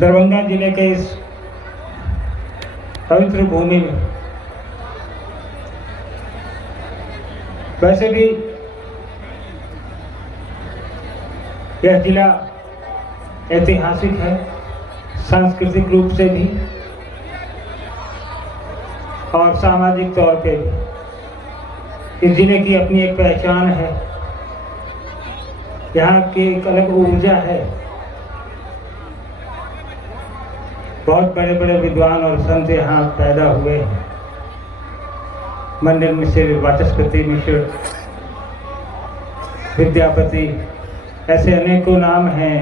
दरभंगा जिले के इस पवित्र भूमि में वैसे भी यह जिला ऐतिहासिक है, सांस्कृतिक रूप से भी और सामाजिक तौर पे भी। इस जिले की अपनी एक पहचान है, यहाँ की एक अलग ऊर्जा है। बहुत बड़े बड़े विद्वान और संत यहाँ पैदा हुए हैं। मंदिर मिश्र, वाचस्पति मिश्र, विद्यापति, ऐसे अनेकों नाम हैं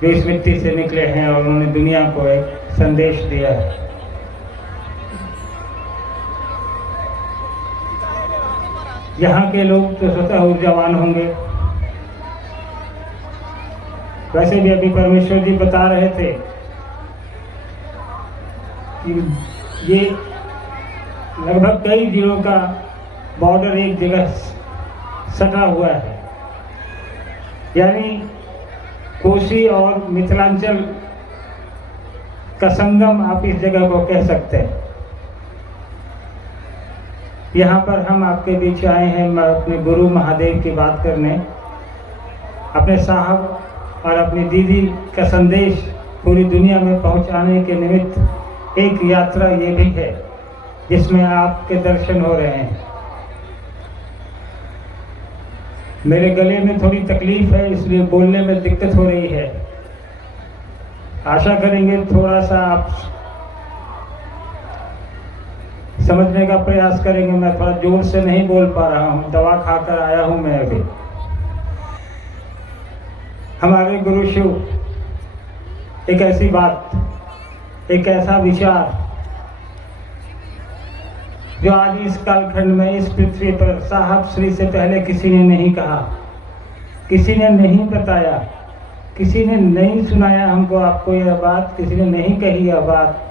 जो इस मिट्टी से निकले हैं और उन्होंने दुनिया को एक संदेश दिया है। यहाँ के लोग तो स्वतः ऊर्जावान होंगे। वैसे भी अभी परमेश्वर जी बता रहे थे कि ये लगभग कई जिलों का बॉर्डर एक जगह सटा हुआ है, यानी कोसी और मिथिलांचल का संगम आप इस जगह को कह सकते हैं। यहाँ पर हम आपके बीच आए हैं अपने गुरु महादेव की बात करने, अपने साहब और अपनी दीदी का संदेश पूरी दुनिया में पहुँचाने के निमित्त एक यात्रा ये भी है जिसमें आपके दर्शन हो रहे हैं। मेरे गले में थोड़ी तकलीफ है, इसलिए बोलने में दिक्कत हो रही है। आशा करेंगे थोड़ा सा आप समझने का प्रयास करेंगे। मैं थोड़ा जोर से नहीं बोल पा रहा हूँ, दवा खाकर आया हूँ मैं अभी। हमारे गुरु शिव एक ऐसी बात, एक ऐसा विचार जो आज इस कालखंड में इस पृथ्वी पर साहब श्री से पहले किसी ने नहीं कहा, किसी ने नहीं बताया, किसी ने नहीं सुनाया हमको आपको यह बात, किसी ने नहीं कही यह बात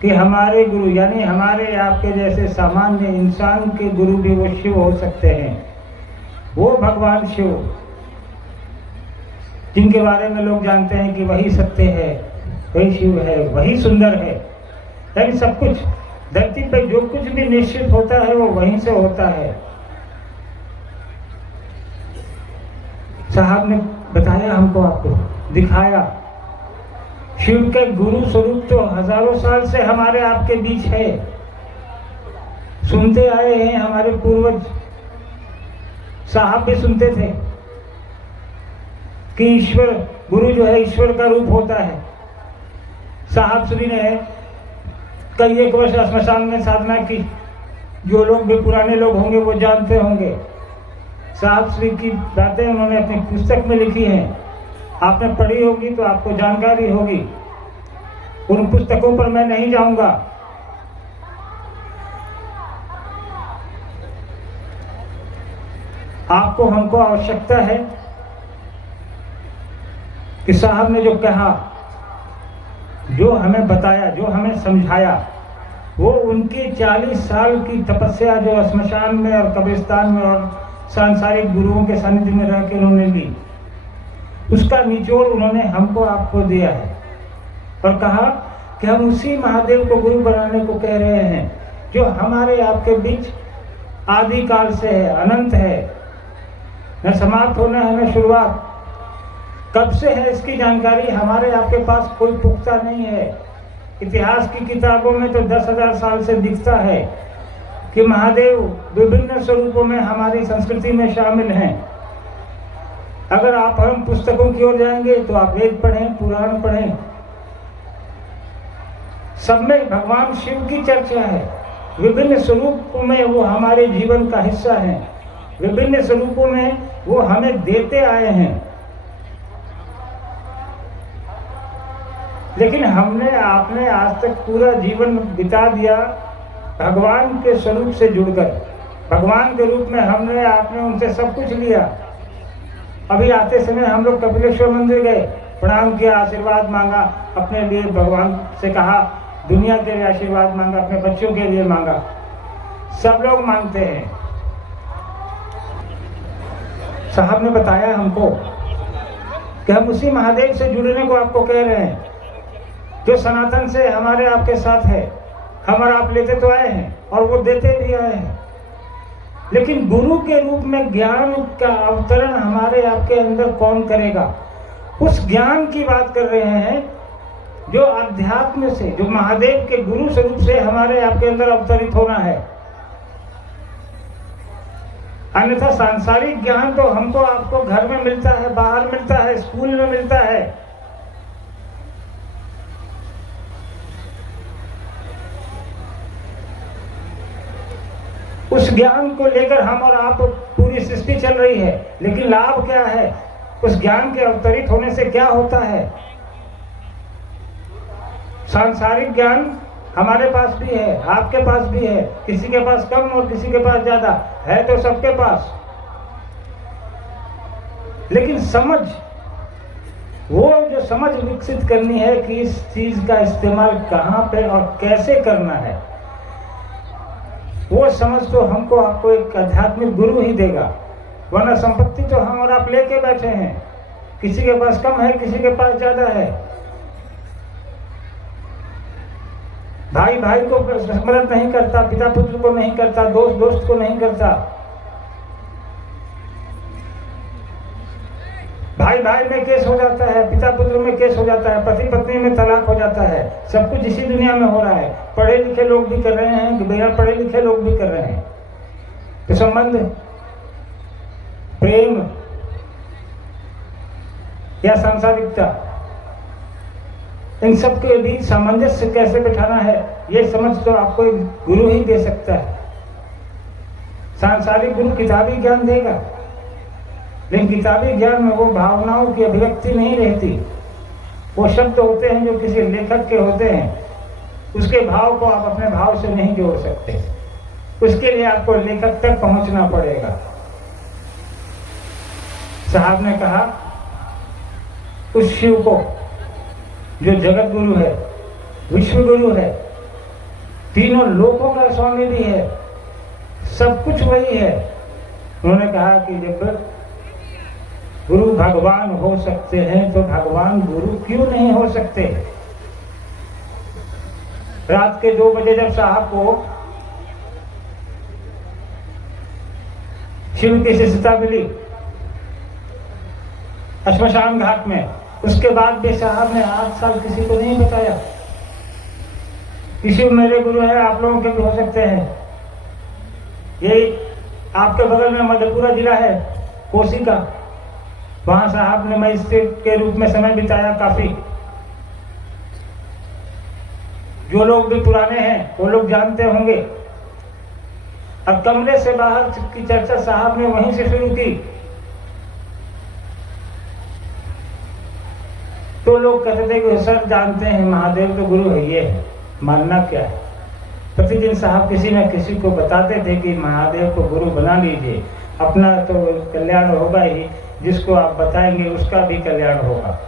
कि हमारे गुरु यानी हमारे आपके जैसे सामान्य इंसान के गुरु भी वो शिव हो सकते हैं। वो भगवान शिव जिनके बारे में लोग जानते हैं कि वही सत्य है, वही शिव है, वही सुंदर है। यानी सब कुछ धरती पर जो कुछ भी निश्चित होता है वो वहीं से होता है। साहब ने बताया हमको, आपको दिखाया। शिव के गुरु स्वरूप तो हजारों साल से हमारे आपके बीच है। सुनते आए हैं हमारे पूर्वज, साहब भी सुनते थे कि ईश्वर, गुरु जो है ईश्वर का रूप होता है। साहब श्री ने कई एक वर्ष श्मशान में साधना की। जो लोग भी पुराने लोग होंगे वो जानते होंगे। साहब श्री की बातें उन्होंने अपनी पुस्तक में लिखी हैं, आपने पढ़ी होगी तो आपको जानकारी होगी। उन पुस्तकों पर मैं नहीं जाऊंगा। आपको हमको आवश्यकता है कि साहब ने जो कहा, जो हमें बताया, जो हमें समझाया, वो उनकी 40 साल की तपस्या जो श्मशान में और कब्रिस्तान में और सांसारिक गुरुओं के सानिध्य में रह के उन्होंने ली, उसका निचोड़ उन्होंने हमको आपको दिया है और कहा कि हम उसी महादेव को गुरु बनाने को कह रहे हैं जो हमारे आपके बीच आदिकाल से है, अनंत है, न समाप्त होना है न शुरुआत। कब से है इसकी जानकारी हमारे आपके पास कोई पुख्ता नहीं है। इतिहास की किताबों में तो 10,000 साल से दिखता है कि महादेव विभिन्न स्वरूपों में हमारी संस्कृति में शामिल हैं। अगर आप हम पुस्तकों की ओर जाएंगे तो आप वेद पढ़ें, पुराण पढ़ें, सब में भगवान शिव की चर्चा है। विभिन्न स्वरूपों में वो हमारे जीवन का हिस्सा है, विभिन्न स्वरूपों में वो हमें देते आए हैं। लेकिन हमने आपने आज तक पूरा जीवन बिता दिया भगवान के स्वरूप से जुड़कर। भगवान के रूप में हमने आपने उनसे सब कुछ लिया। अभी आते समय हम लोग कपिलेश्वर मंदिर गए, प्रणाम किया, आशीर्वाद मांगा, अपने लिए भगवान से कहा, दुनिया के लिए आशीर्वाद मांगा, अपने बच्चों के लिए मांगा। सब लोग मांगते हैं। साहब ने बताया हमको कि हम उसी महादेव से जुड़ने को आपको कह रहे हैं जो सनातन से हमारे आपके साथ है। हम और आप लेते तो आए हैं और वो देते भी आए हैं, लेकिन गुरु के रूप में ज्ञान का अवतरण हमारे आपके अंदर कौन करेगा? उस ज्ञान की बात कर रहे हैं जो अध्यात्म से, जो महादेव के गुरु स्वरूप से हमारे आपके अंदर अवतरित होना है। अन्यथा सांसारिक ज्ञान तो हमको आपको घर में मिलता है, बाहर मिलता है, स्कूल में मिलता है। उस ज्ञान को लेकर हम और आप पूरी सृष्टि चल रही है, लेकिन लाभ क्या है? उस ज्ञान के अवतरित होने से क्या होता है? सांसारिक ज्ञान हमारे पास भी है, आपके पास भी है, किसी के पास कम और किसी के पास ज्यादा है, तो सबके पास। लेकिन समझ, वो जो समझ विकसित करनी है कि इस चीज का इस्तेमाल कहां पे और कैसे करना है, वो समझ तो हमको आपको एक आध्यात्मिक गुरु ही देगा। वरना संपत्ति तो हम और आप लेके बैठे हैं, किसी के पास कम है, किसी के पास ज्यादा है। भाई भाई को मदद नहीं करता, पिता पुत्र को नहीं करता, दोस्त दोस्त को नहीं करता, भाई भाई में केस हो जाता है, पिता पुत्र में केस हो जाता है, पति पत्नी में तलाक हो जाता है। सब कुछ इसी दुनिया में हो रहा है। पढ़े लिखे लोग भी कर रहे हैं, बिना पढ़े लिखे लोग भी कर रहे हैं। तो संबंध, प्रेम या सांसारिकता, इन सब के बीच सामंजस्य कैसे बिठाना है, ये समझ तो आपको एक गुरु ही दे सकता है। सांसारिक गुरु किताबी ज्ञान देगा, लेकिन किताबी ज्ञान में वो भावनाओं की अभिव्यक्ति नहीं रहती। वो शब्द होते हैं जो किसी लेखक के होते हैं, उसके भाव को आप अपने भाव से नहीं जोड़ सकते। उसके लिए आपको लेखक तक पहुंचना पड़ेगा। साहब ने कहा उस शिव को जो जगत गुरु है, विश्व गुरु है, तीनों लोकों का स्वामी भी है, सब कुछ वही है। उन्होंने कहा कि जब गुरु भगवान हो सकते हैं तो भगवान गुरु क्यों नहीं हो सकते? रात के 2 बजे जब साहब को शिव की शिष्यता मिली श्मशान घाट में, उसके बाद भी साहब ने 8 साल किसी को नहीं बताया कि शिव मेरे गुरु है, आप लोगों के भी हो सकते हैं। ये आपके बगल में मधेपुरा जिला है, कोसी का, वहां साहब ने मजिस्ट्रेट के रूप में समय बिताया काफी। जो लोग भी पुराने हैं वो लोग जानते होंगे। अब कमरे से बाहर की चर्चा साहब ने वहीं से शुरू की, तो लोग कहते थे कि सर जानते हैं महादेव तो गुरु है, ये है, मानना क्या है? प्रतिदिन साहब किसी न किसी को बताते थे कि महादेव को गुरु बना लीजिए, अपना तो कल्याण होगा ही, जिसको आप बताएंगे उसका भी कल्याण होगा।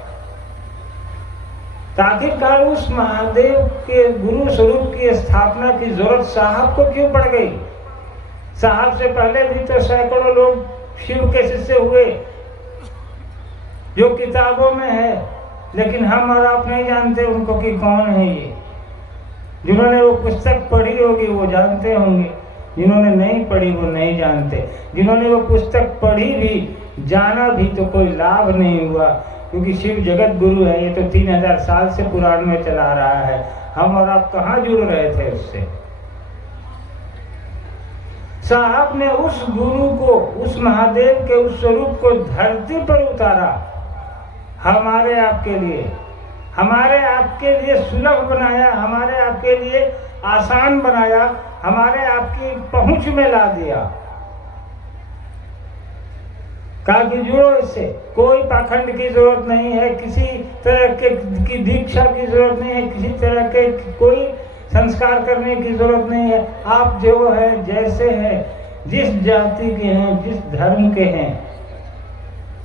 आखिरकार उस महादेव के गुरु स्वरूप की स्थापना की जरूरत साहब को क्यों पड़ गई? साहब से पहले भी तो सैकड़ों लोग शिव के शिष्य हुए, जो किताबों में है, लेकिन हम और आप नहीं जानते उनको कि कौन है ये। जिन्होंने वो पुस्तक पढ़ी होगी वो जानते होंगे, जिन्होंने नहीं पढ़ी वो नहीं जानते। जिन्होंने वो पुस्तक पढ़ी भी, जाना भी, तो कोई लाभ नहीं हुआ, क्योंकि शिव जगत गुरु है। ये तो 3000 साल से पुराण में चला रहा है। हम और आप कहाँ जुड़ रहे थे उससे? साहब ने उस गुरु को, उस महादेव के उस स्वरूप को धरती पर उतारा, हमारे आपके लिए, हमारे आपके लिए सुलभ बनाया, हमारे आपके लिए आसान बनाया, हमारे आपकी पहुंच में ला दिया। कहा कि जुड़ो इससे, कोई पाखंड की जरूरत नहीं है, किसी तरह की दीक्षा की जरूरत नहीं है, किसी तरह के कोई संस्कार करने की जरूरत नहीं है। आप जो है, जैसे हैं, जिस जाति के हैं, जिस धर्म के हैं,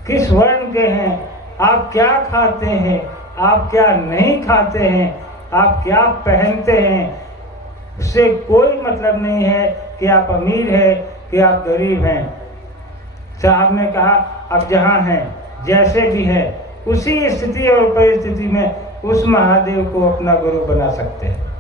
किस वर्ण के हैं, आप क्या खाते हैं, आप क्या नहीं खाते हैं, आप क्या पहनते हैं, उससे कोई मतलब नहीं है कि आप अमीर हैं कि आप गरीब हैं। साहब ने कहा अब जहाँ हैं, जैसे भी हैं, उसी स्थिति और परिस्थिति में उस महादेव को अपना गुरु बना सकते हैं।